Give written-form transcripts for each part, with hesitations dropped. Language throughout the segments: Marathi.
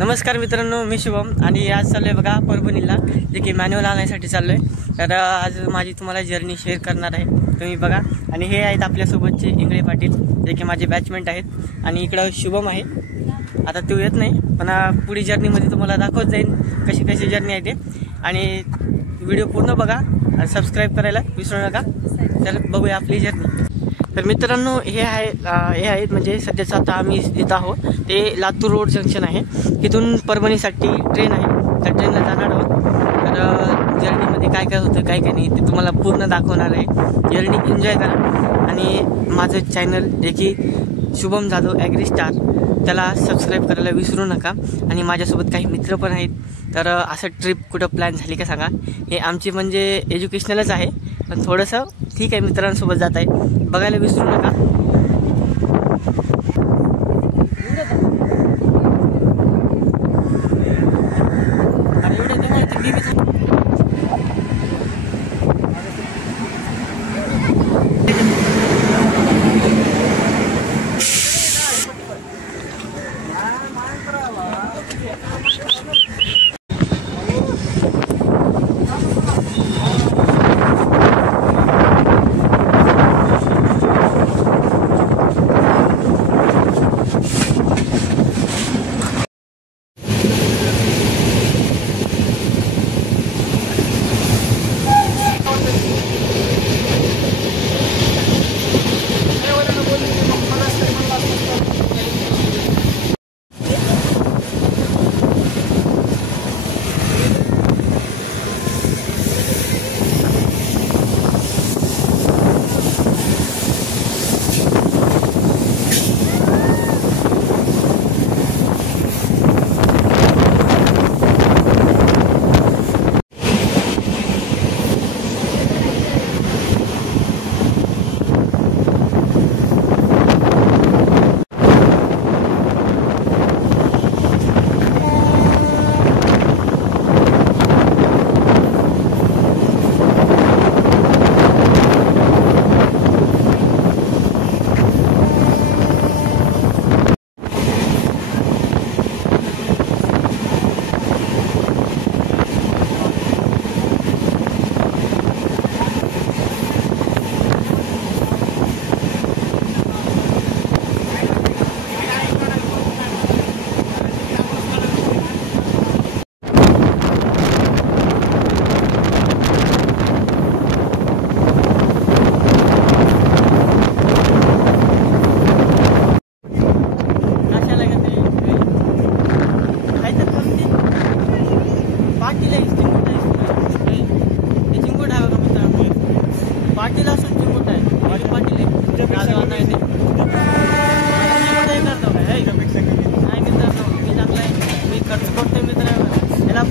नमस्कार मित्रांनो, मी शुभम आणि आज चाललोय बघा परभणीला, जे की मॅन्युअल आणायसाठी चाललोय। तर आज माझी तुम्हाला जर्नी शेअर करणार आहे, तुम्ही बघा। आणि हे आहेत आपल्यासोबतचे इंगळे पाटील, जे की माझे बॅचमेंट आहेत। आणि इकडं शुभम आहे, आता तो येत नाही, पण पुढील जर्नीमध्ये तुम्हाला दाखवत जाईल कशी कशी जर्नी आहे ते। आणि व्हिडिओ पूर्ण बघा आणि सबस्क्राईब करायला विसरू नका। तर बघूया आपली जर्नी। तर मित्रांनो, हे आहेत म्हणजे सध्याचं आता आम्ही इथं आहोत, ते लातूर रोड जंक्शन आहे। तिथून परभणीसाठी ट्रेन आहे, त्या ट्रेनला जाणार आहोत। तर जर्नीमध्ये काय काय होतं काय काय नाही ते तुम्हाला पूर्ण दाखवणार आहे। जर्नी एन्जॉय करा आणि माझं चॅनल जे की शुभम जाधव ॲग्री स्टार, त्याला सबस्क्राईब करायला विसरू नका। आणि माझ्यासोबत काही मित्र पण आहेत। तर असं ट्रिप कुठं प्लॅन झाली का सांगा। हे आमची म्हणजे एज्युकेशनलच आहे, पण थोडंसं ठीक आहे, मित्रांसोबत जात आहे, बघायला विसरू नका।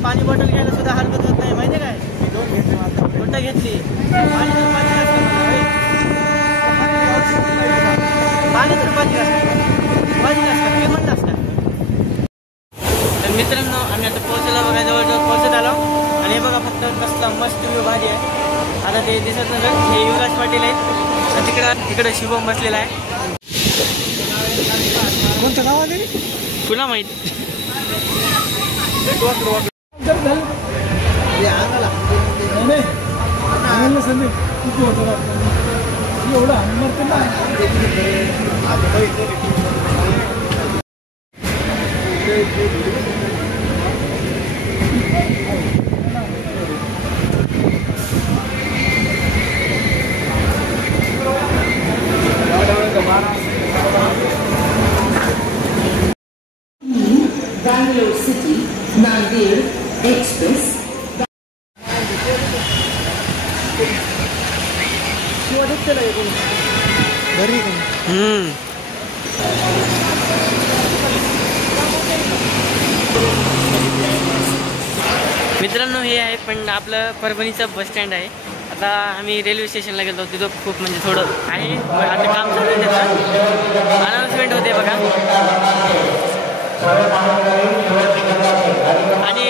पाणी बॉटल घ्यायला सुद्धा हरकत होत नाही, माहिती काय? कुठं घेतली पाणी तर तर मित्रांनो, आम्ही आता पोहोचलो बघा, जवळजवळ पोहोचत आलो। आणि हे बघा, फक्त कसला मस्त व्ह्यू भारी आहे। आता ते दिसत नसेल, हे युवराज पाटील आहेत, तिकडं शुभम बसलेला आहे। कोणतं गाव आले तुला माहिती? Bangalore City, Nanded Express. मित्रांनो, हे आहे पण आपलं परभणीचं बस स्टँड आहे। आता आम्ही रेल्वे स्टेशनला गेलो, तिथं खूप म्हणजे थोडं आहे, आता काम चालू आहे, त्याचं अनाउन्समेंट होते बघा। आणि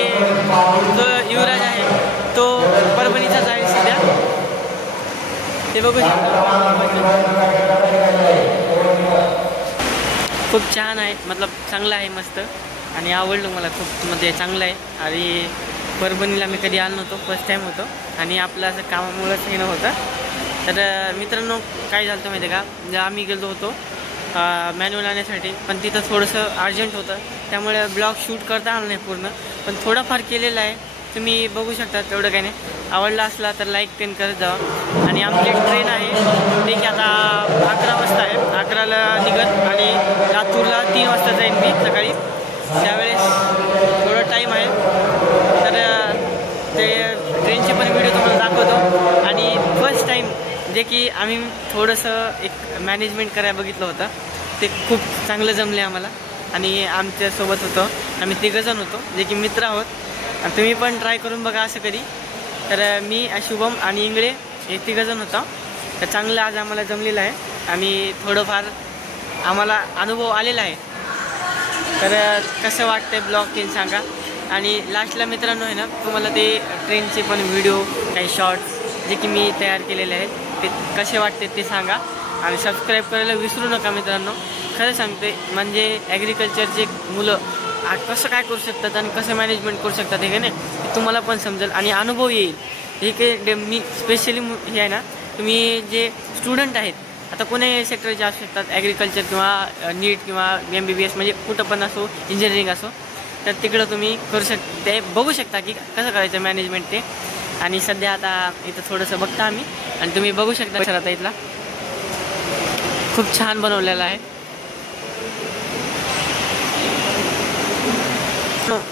जो युवराज आहे तो परभणीचाच आहे सध्या, ते बघू शकता। खूप छान आहे, मतलब चांगला आहे, मस्त। आणि आवडलं मला खूप, म्हणजे चांगलं आहे. आणि परभणीला मी कधी आलो नव्हतो, फर्स्ट टाईम होतो आणि आपलं असं कामामुळंच हे नव्हतं. तर मित्रांनो काय झालं होतं माहिती आहे का, म्हणजे आम्ही गेलो होतो मॅन्युअल आणण्यासाठी, पण तिथं थोडंसं अर्जंट होतं, त्यामुळे ब्लॉग शूट करता आलं नाही पूर्ण, पण थोडंफार केलेलं आहे. तुम्ही बघू शकता, तेवढं काही नाही. आवडला असला तर लाईक पेन करत जावा. आणि आमची ट्रेन आहे ते की आता 11 वाजता आहे, 11ला निघत आणि लातूरला 3 वाजता जाईन मी सकाळी. त्यावेळेस थोडं टाईम आहे, तर ते ट्रेनची पण व्हिडिओ तुम्हाला दाखवतो. आणि फर्स्ट टाईम जे की आम्ही थोडंसं एक मॅनेजमेंट करायला बघितलं होतं, ते खूप चांगलं जमले आम्हाला. आणि आमच्यासोबत होतो आम्ही 3 जण होतो, जे की मित्र आहोत. आणि तुम्ही पण ट्राय करून बघा असं कधी. तर मी शुभम आणि इंगळे हे 3 जण होतो. तर चांगलं आज आम्हाला जमलेलं आहे आणि थोडंफार आम्हाला अनुभव आलेला आहे. तर कसं वाटतं ब्लॉग ते सांगा. आणि लास्टला मित्रांनो आहे ना, तुम्हाला ते ट्रेनचे पण व्हिडिओ काही शॉर्ट्स जे की मी तयार केलेले आहेत ते कसे वाटते ते सांगा. आणि सबस्क्राईब करायला विसरू नका मित्रांनो. खरं सांगते, म्हणजे ॲग्रिकल्चरचे मुलं कसं काय करू शकतात आणि कसं मॅनेजमेंट करू शकतात हे नाही, ते तुम्हाला पण समजेल आणि अनुभव येईल. हे काही मी स्पेशली हे आहे ना, तुम्ही जे स्टुडंट आहेत, आता कोणी सेक्टरचे असू शकतात, ॲग्रिकल्चर किंवा नीट किंवा MBBS, म्हणजे कुठं पण असो, इंजिनिअरिंग असो, तर तिकडं तुम्ही करू ते बघू शकता की कसं करायचं मॅनेजमेंट ते. आणि सध्या आता इथं थोडंसं बघता आम्ही, आणि तुम्ही बघू शकता सर आता इथला खूप छान बनवलेला आहे.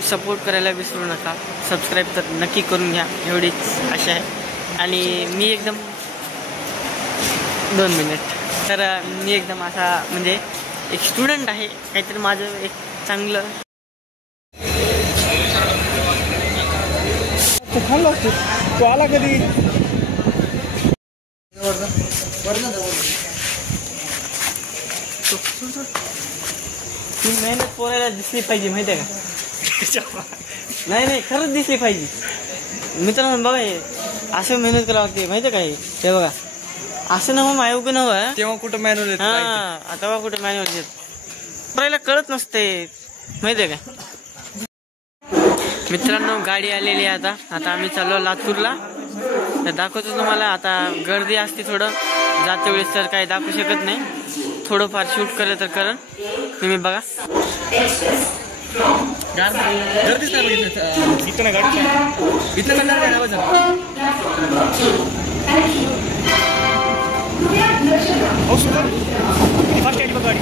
सपोर्ट करायला विसरू नका, सबस्क्राईब तर नक्की करून घ्या, एवढीच आशा आहे. आणि मी एकदम 2 मिनिट, तर मी एकदम असा म्हणजे एक स्टुडंट आहे, काहीतरी माझं एक चांगलं तो आला कधी ती मेहनत पोरायला दिसली पाहिजे, माहिती आहे का? नाही खरंच दिसली पाहिजे मित्रांनो. बघा हे असं मेहनत करावं लागते, माहिती आहे का? हे बघा असं नवं मायोग नवं, तेव्हा कुठं मॅन्युअल आता कुठं मॅन्युअल येत पोरायला कळत नसते, माहिती आहे का? मित्रांनो गाडी आलेली आहे आता आम्ही चाललो लातूरला. तर दाखवतो तुम्हाला. आता गर्दी असते थोडं, जाते वेळेस तर काही दाखवू शकत नाही, थोडंफार शूट केलं तर करण. तुम्ही बघा गर्दीच नाही बघितलं इथं ना, गाडी इथं फर्स्ट एड बघ गाडी.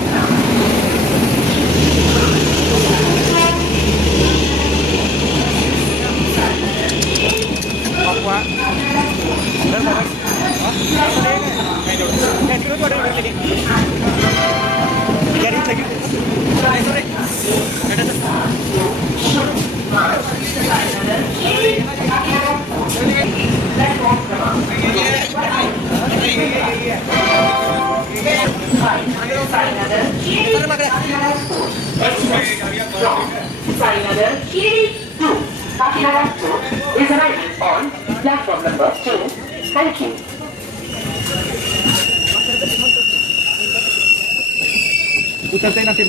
is arriving on platform number 2. Thank you. उतरते ना ते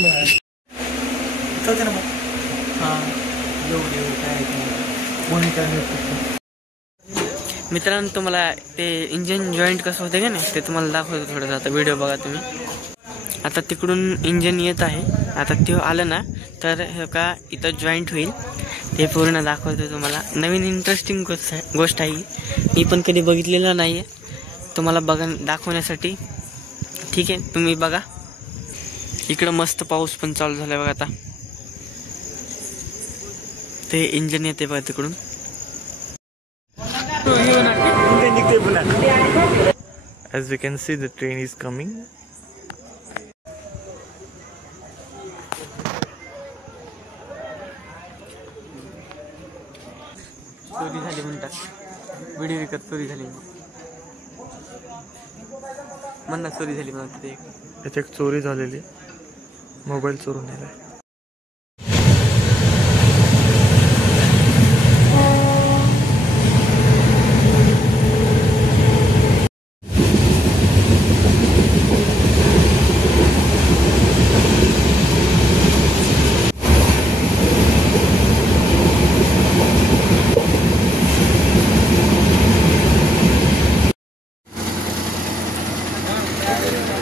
उतरते ना मग. हां मित्रांनो, तुम्हाला ते इंजिन जॉईंट कसं होते का नाही ते तुम्हाला दाखवतो थोडंसं. आता व्हिडिओ बघा तुम्ही. आता तिकडून इंजिन येत आहे, आता ते आलं ना तर हे का इथं जॉईंट होईल, ते पूर्ण दाखवतो तुम्हाला. नवीन इंटरेस्टिंग गोष्ट आहे, मी पण कधी बघितलेलं नाही आहे, तुम्हाला दाखवण्यासाठी. ठीक आहे, तुम्ही बघा. इकडं मस्त पाऊस पण चालू झाला बघा. आता ते इंजिन येते बघा तिकडून. As we can see, the train is coming. चोरी झाली म्हणतात, व्हिडिओ विकत चोरी झाली म्हणा, चोरी झाली म्हणतात. ते याच्यात चोरी झालेली, मोबाईल चोरून नेलाय. आहे.